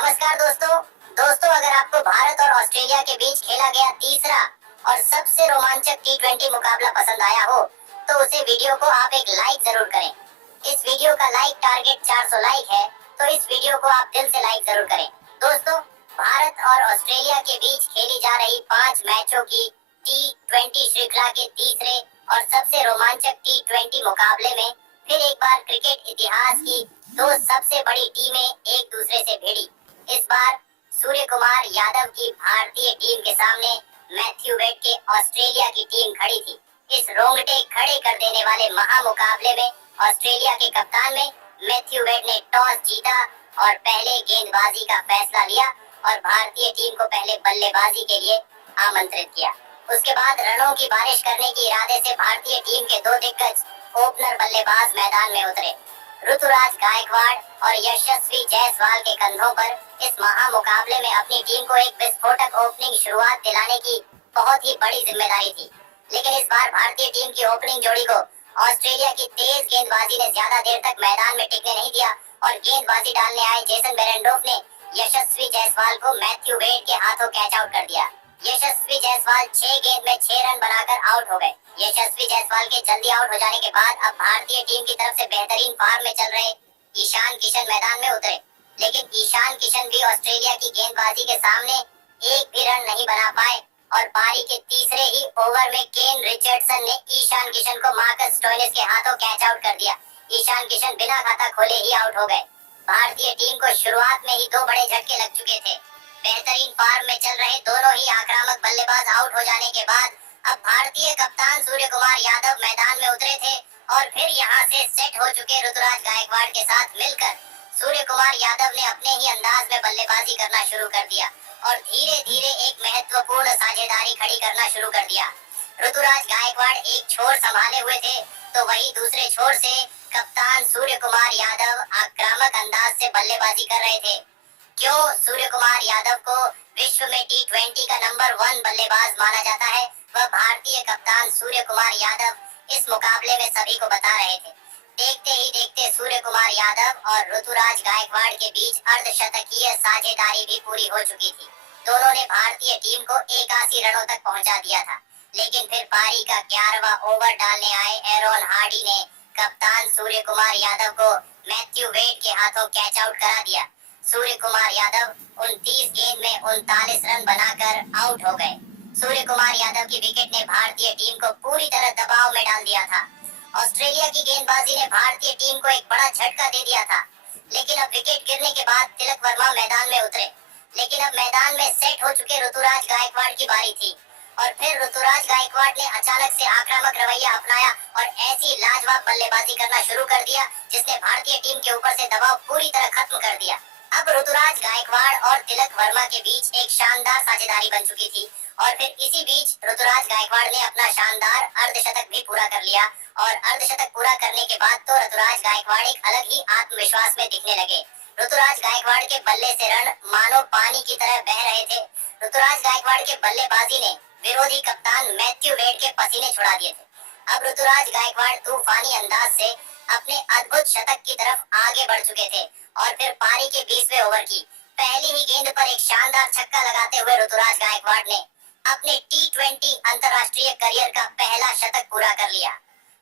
नमस्कार दोस्तों अगर आपको भारत और ऑस्ट्रेलिया के बीच खेला गया तीसरा और सबसे रोमांचक टी20 मुकाबला पसंद आया हो तो उसे वीडियो को आप एक लाइक जरूर करें। इस वीडियो का लाइक टारगेट 400 लाइक है, तो इस वीडियो को आप दिल से लाइक जरूर करें। दोस्तों, भारत और ऑस्ट्रेलिया के बीच खेली जा रही 5 मैचों की टी20 श्रृंखला के तीसरे और सबसे रोमांचक टी20 मुकाबले में फिर एक बार क्रिकेट इतिहास की दो सबसे बड़ी टीमें एक दूसरे से भिड़ी। इस बार सूर्य कुमार यादव की भारतीय टीम के सामने मैथ्यू वेड के ऑस्ट्रेलिया की टीम खड़ी थी। इस रोंगटे खड़े कर देने वाले महामुकाबले में ऑस्ट्रेलिया के कप्तान में मैथ्यू वेड ने टॉस जीता और पहले गेंदबाजी का फैसला लिया और भारतीय टीम को पहले बल्लेबाजी के लिए आमंत्रित किया। उसके बाद रनों की बारिश करने के इरादे से भारतीय टीम के दो दिग्गज ओपनर बल्लेबाज मैदान में उतरे। ऋतुराज गायकवाड़ और यशस्वी जायसवाल के कंधों पर इस महामुकाबले में अपनी टीम को एक विस्फोटक ओपनिंग शुरुआत दिलाने की बहुत ही बड़ी जिम्मेदारी थी। लेकिन इस बार भारतीय टीम की ओपनिंग जोड़ी को ऑस्ट्रेलिया की तेज गेंदबाजी ने ज्यादा देर तक मैदान में टिकने नहीं दिया और गेंदबाजी डालने आए जेसन बेरेंडोफ ने यशस्वी जायसवाल को मैथ्यू वेड के हाथों कैच आउट कर दिया। यशस्वी जायसवाल 6 गेंद में 6 रन बनाकर आउट हो गए। यशस्वी जायसवाल के जल्दी आउट हो जाने के बाद अब भारतीय टीम की तरफ से बेहतरीन फॉर्म में चल रहे ईशान किशन मैदान में उतरे। लेकिन ईशान किशन भी ऑस्ट्रेलिया की गेंदबाजी के सामने एक भी रन नहीं बना पाए और पारी के तीसरे ही ओवर में केन रिचर्डसन ने ईशान किशन को मार्कस स्टोइनिस के हाथों कैच आउट कर दिया। ईशान किशन बिना खाता खोले ही आउट हो गए। भारतीय टीम को शुरुआत में ही 2 बड़े झटके लग चुके थे। बेहतरीन फॉर्म में चल रहे दोनों ही आक्रामक बल्लेबाज आउट हो जाने के बाद अब भारतीय कप्तान सूर्य कुमार यादव मैदान में उतरे थे और फिर यहां से सेट हो चुके ऋतुराज गायकवाड़ के साथ मिलकर सूर्य कुमार यादव ने अपने ही अंदाज में बल्लेबाजी करना शुरू कर दिया और धीरे धीरे एक महत्वपूर्ण साझेदारी खड़ी करना शुरू कर दिया। ऋतुराज गायकवाड़ एक छोर संभाले हुए थे तो वही दूसरे छोर से कप्तान सूर्य कुमार यादव आक्रामक अंदाज से बल्लेबाजी कर रहे थे। क्यों सूर्य कुमार यादव को विश्व में टी20 का नंबर 1 बल्लेबाज माना जाता है, वह भारतीय कप्तान सूर्य कुमार यादव इस मुकाबले में सभी को बता रहे थे। देखते ही देखते सूर्य कुमार यादव और ऋतुराज गायकवाड़ के बीच अर्धशतकीय साझेदारी भी पूरी हो चुकी थी। दोनों ने भारतीय टीम को 81 रनों तक पहुंचा दिया था। लेकिन फिर पारी का 11वां ओवर डालने आए एरोन हार्डी ने कप्तान सूर्य कुमार यादव को मैथ्यू वेड के हाथों कैच आउट करा दिया। सूर्य कुमार यादव 29 गेंद में 39 रन बनाकर आउट हो गए। सूर्य कुमार यादव की विकेट ने भारतीय टीम को पूरी तरह दबाव में डाल दिया था। ऑस्ट्रेलिया की गेंदबाजी ने भारतीय टीम को एक बड़ा झटका दे दिया था। लेकिन अब विकेट गिरने के बाद तिलक वर्मा मैदान में उतरे। लेकिन अब मैदान में सेट हो चुके ऋतुराज गायकवाड़ की बारी थी और फिर ऋतुराज गायकवाड़ ने अचानक से आक्रामक रवैया अपनाया और ऐसी लाजवाब बल्लेबाजी करना शुरू कर दिया जिसने भारतीय टीम के ऊपर से दबाव पूरी तरह खत्म कर दिया। अब ऋतुराज गायकवाड़ और तिलक वर्मा के बीच एक शानदार साझेदारी बन चुकी थी और फिर इसी बीच ऋतुराज गायकवाड़ ने अपना शानदार अर्धशतक भी पूरा कर लिया और अर्धशतक पूरा करने के बाद तो ऋतुराज गायकवाड़ एक अलग ही आत्मविश्वास में दिखने लगे। ऋतुराज गायकवाड़ के बल्ले से रन मानो पानी की तरह बह रहे थे। ऋतुराज गायकवाड़ के बल्लेबाजी ने विरोधी कप्तान मैथ्यू वेड के पसीने छुड़ा दिए थे। अब ऋतुराज गायकवाड़ तूफानी अंदाज से अपने अद्भुत शतक की तरफ आगे बढ़ चुके थे और फिर पारी के 20वें ओवर की पहली ही गेंद पर एक शानदार छक्का लगाते हुए ऋतुराज गायकवाड़ ने अपने टी20 अंतर्राष्ट्रीय करियर का पहला शतक पूरा कर लिया।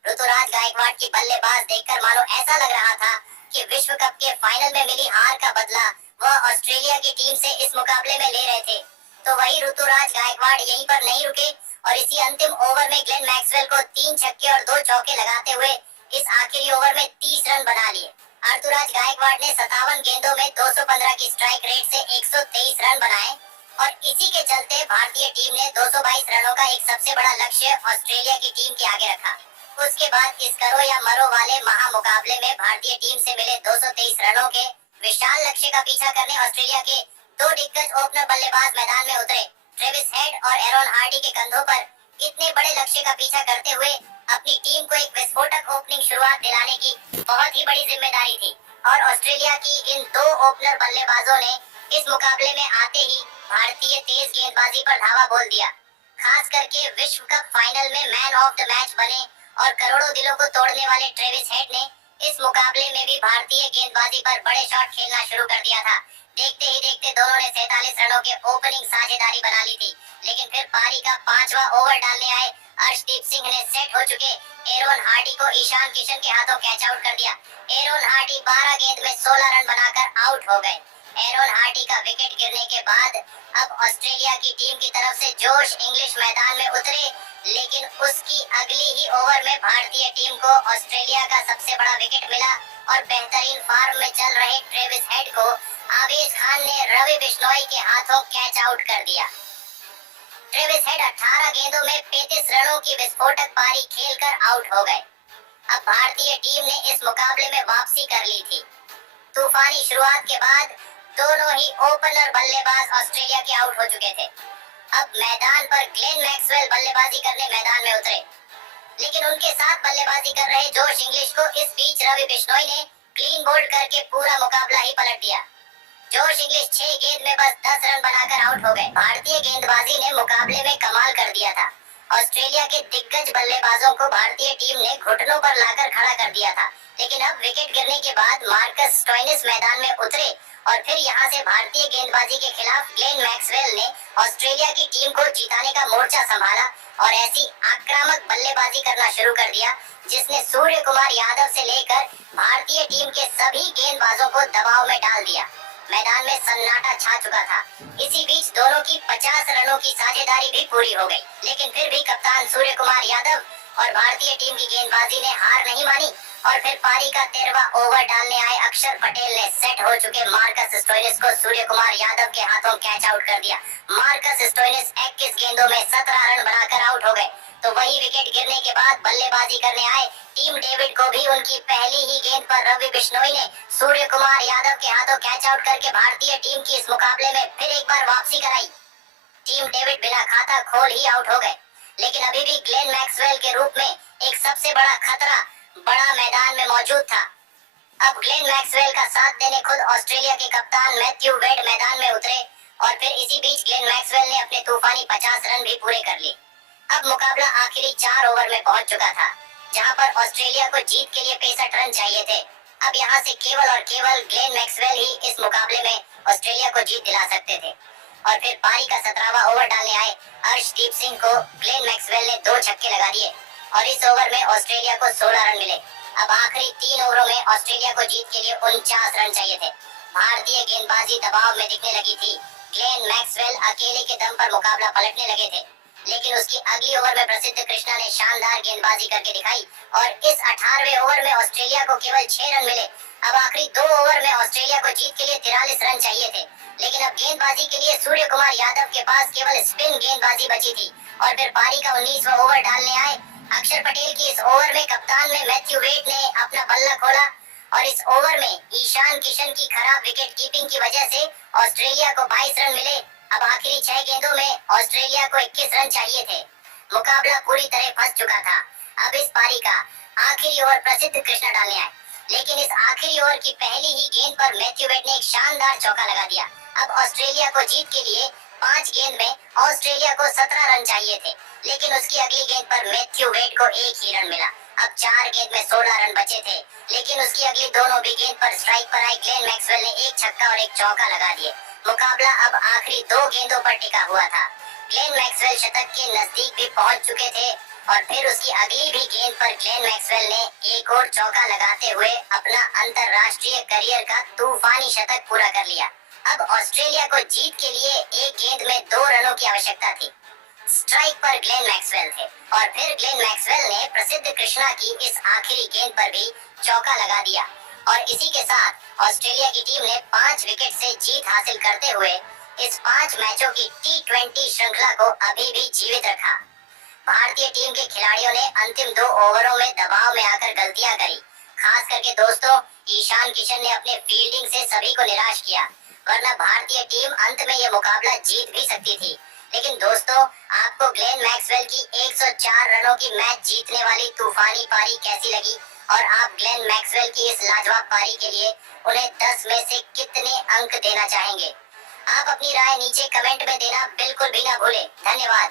ऋतुराज गायकवाड़ की बल्लेबाज देखकर मानो ऐसा लग रहा था कि विश्व कप के फाइनल में मिली हार का बदला वह ऑस्ट्रेलिया की टीम से इस मुकाबले में ले रहे थे। तो वही ऋतुराज गायकवाड़ यहीं पर नहीं रुके और इसी अंतिम ओवर में ग्लेन मैक्सवेल को 3 छक्के और 2 चौके लगाते हुए इस आखिरी ओवर में 30 रन बना लिए। ऋतुराज गायकवाड़ ने 57 गेंदों में 215 की स्ट्राइक रेट से 123 रन बनाए और इसी के चलते भारतीय टीम ने 222 रनों का एक सबसे बड़ा लक्ष्य ऑस्ट्रेलिया की टीम के आगे रखा। उसके बाद इस करो या मरो वाले महामुकाबले में भारतीय टीम से मिले 223 रनों के विशाल लक्ष्य का पीछा करने ऑस्ट्रेलिया के 2 दिग्गज ओपनर बल्लेबाज मैदान में उतरे। ट्रेविस हेड और एरोन हार्डी के कंधों पर इतने बड़े लक्ष्य का पीछा करते हुए अपनी टीम को एक विस्फोटक ओपनिंग शुरुआत दिलाने की बहुत ही बड़ी जिम्मेदारी थी और ऑस्ट्रेलिया की इन 2 ओपनर बल्लेबाजों ने इस मुकाबले में आते ही भारतीय तेज गेंदबाजी पर धावा बोल दिया। खास करके विश्व कप फाइनल में मैन ऑफ द मैच बने और करोड़ों दिलों को तोड़ने वाले ट्रेविस हेड ने इस मुकाबले में भी भारतीय गेंदबाजी पर बड़े शॉट खेलना शुरू कर दिया था। देखते ही देखते दोनों ने 47 रनों के ओपनिंग साझेदारी बना ली थी, लेकिन फिर पारी का 5वां ओवर डालने आए अर्शदीप सिंह ने सेट हो चुके एरोन हार्डी को ईशान किशन के हाथों कैच आउट कर दिया। एरोन हार्डी 12 गेंद में 16 रन बनाकर आउट हो गए। एरोन हार्डी का विकेट गिरने के बाद अब ऑस्ट्रेलिया की टीम की तरफ से जोश इंग्लिश मैदान में उतरे, लेकिन उसकी अगली ही ओवर में भारतीय टीम को ऑस्ट्रेलिया का सबसे बड़ा विकेट मिला और बेहतरीन फॉर्म में चल रहे ट्रेविस हेड को आवेश खान ने रवि बिश्नोई के हाथों कैच आउट कर दिया। ट्रेविस हेड 18 गेंदों में 35 रनों की विस्फोटक पारी खेलकर आउट हो गए। अब भारतीय टीम ने इस मुकाबले में वापसी कर ली थी। तूफानी शुरुआत के बाद दोनों ही ओपनर बल्लेबाज ऑस्ट्रेलिया के आउट हो चुके थे। अब मैदान पर ग्लेन मैक्सवेल बल्लेबाजी करने मैदान में उतरे, लेकिन उनके साथ बल्लेबाजी कर रहे जोश इंग्लिश को इस बीच रवि बिश्नोई ने क्लीन बोल्ड करके पूरा मुकाबला ही पलट दिया। जोश इंग्लिश 6 गेंद में बस 10 रन बनाकर आउट हो गए। भारतीय गेंदबाजी ने मुकाबले में कमाल कर दिया था। ऑस्ट्रेलिया के दिग्गज बल्लेबाजों को भारतीय टीम ने घुटनों पर लाकर खड़ा कर दिया था, लेकिन अब विकेट गिरने के बाद मार्कस स्टोइनिस मैदान में उतरे और फिर यहां से भारतीय गेंदबाजी के खिलाफ ग्लेन मैक्सवेल ने ऑस्ट्रेलिया की टीम को जिताने का मोर्चा संभाला और ऐसी आक्रामक बल्लेबाजी करना शुरू कर दिया जिसने सूर्य कुमार यादव से लेकर भारतीय टीम के सभी गेंदबाजों को दबाव में डाल दिया। मैदान में सन्नाटा छा चुका था। इसी बीच दोनों की 50 रनों की साझेदारी भी पूरी हो गई, लेकिन फिर भी कप्तान सूर्य कुमार यादव और भारतीय टीम की गेंदबाजी ने हार नहीं मानी और फिर पारी का 13वां ओवर डालने आए अक्षर पटेल ने सेट हो चुके मार्कस स्टोइनिस को सूर्य कुमार यादव के हाथों कैच आउट कर दिया। मार्कस स्टोइनिस 21 गेंदों में 17 रन बनाकर आउट हो गए। तो वही विकेट गिरने के बाद बल्लेबाजी करने आए टीम डेविड को भी उनकी पहली ही गेंद पर रवि बिश्नोई ने सूर्य कुमार यादव के हाथों कैच आउट करके भारतीय टीम की इस मुकाबले में फिर एक बार वापसी कराई। टीम डेविड बिना खाता खोल ही आउट हो गए, लेकिन अभी भी ग्लेन मैक्सवेल के रूप में एक सबसे बड़ा खतरा बड़ा मैदान में मौजूद था। अब ग्लेन मैक्सवेल का साथ देने खुद ऑस्ट्रेलिया के कप्तान मैथ्यू वेड मैदान में उतरे और फिर इसी बीच ग्लेन मैक्सवेल ने अपने तूफानी 50 रन भी पूरे कर लिए। अब मुकाबला आखिरी 4 ओवर में पहुंच चुका था, जहां पर ऑस्ट्रेलिया को जीत के लिए 65 रन चाहिए थे। अब यहां से केवल और केवल ग्लेन मैक्सवेल ही इस मुकाबले में ऑस्ट्रेलिया को जीत दिला सकते थे और फिर पारी का 17वां ओवर डालने आए अर्शदीप सिंह को ग्लेन मैक्सवेल ने 2 छक्के लगा दिए और इस ओवर में ऑस्ट्रेलिया को 16 रन मिले। अब आखिरी 3 ओवरों में ऑस्ट्रेलिया को जीत के लिए 49 रन चाहिए थे। भारतीय गेंदबाजी दबाव में दिखने लगी थी। ग्लेन मैक्सवेल अकेले के दम पर मुकाबला पलटने लगे थे, लेकिन उसकी अगली ओवर में प्रसिद्ध कृष्णा ने शानदार गेंदबाजी करके दिखाई और इस 18वें ओवर में ऑस्ट्रेलिया को केवल 6 रन मिले। अब आखिरी 2 ओवर में ऑस्ट्रेलिया को जीत के लिए 43 रन चाहिए थे, लेकिन अब गेंदबाजी के लिए सूर्य कुमार यादव के पास केवल स्पिन गेंदबाजी बची थी और फिर पारी का 19वां ओवर डालने आए अक्षर पटेल की इस ओवर में कप्तान में मैथ्यू वेड ने अपना बल्ला खोला और इस ओवर में ईशान किशन की खराब विकेट कीपिंग की वजह से ऑस्ट्रेलिया को 22 रन मिले। अब आखिरी 6 गेंदों में ऑस्ट्रेलिया को 21 रन चाहिए थे। मुकाबला पूरी तरह फंस चुका था। अब इस पारी का आखिरी ओवर प्रसिद्ध कृष्णा डालने आए, लेकिन इस आखिरी ओवर की पहली ही गेंद पर मैथ्यू वेड ने एक शानदार चौका लगा दिया। अब ऑस्ट्रेलिया को जीत के लिए 5 गेंद में ऑस्ट्रेलिया को 17 रन चाहिए थे, लेकिन उसकी अगली गेंद पर मैथ्यू वेड को 1 ही रन मिला। अब 4 गेंद में 16 रन बचे थे, लेकिन उसकी अगली दोनों भी गेंद पर स्ट्राइक पर आई ग्लेन मैक्सवेल ने 1 छक्का और 1 चौका लगा दिए। मुकाबला अब आखिरी 2 गेंदों पर टिका हुआ था। ग्लेन मैक्सवेल शतक के नजदीक भी पहुंच चुके थे और फिर उसकी अगली भी गेंद पर ग्लेन मैक्सवेल ने एक और चौका लगाते हुए अपना अंतरराष्ट्रीय करियर का तूफानी शतक पूरा कर लिया। अब ऑस्ट्रेलिया को जीत के लिए एक गेंद में 2 रनों की आवश्यकता थी। स्ट्राइक पर ग्लेन मैक्सवेल थे और फिर ग्लेन मैक्सवेल ने प्रसिद्ध कृष्णा की इस आखिरी गेंद पर भी चौका लगा दिया और इसी के साथ ऑस्ट्रेलिया की टीम ने 5 विकेट से जीत हासिल करते हुए इस 5 मैचों की T20 श्रृंखला को अभी भी जीवित रखा। भारतीय टीम के खिलाड़ियों ने अंतिम 2 ओवरों में दबाव में आकर गलतियां करी। खास करके दोस्तों, ईशान किशन ने अपने फील्डिंग से सभी को निराश किया, वरना भारतीय टीम अंत में यह मुकाबला जीत भी सकती थी। लेकिन दोस्तों, आपको ग्लेन मैक्सवेल की 104 रनों की मैच जीतने वाली तूफानी पारी कैसी लगी और आप ग्लेन मैक्सवेल की इस लाजवाब पारी के लिए उन्हें 10 में से कितने अंक देना चाहेंगे? आप अपनी राय नीचे कमेंट में देना बिल्कुल भी ना भूलें। धन्यवाद।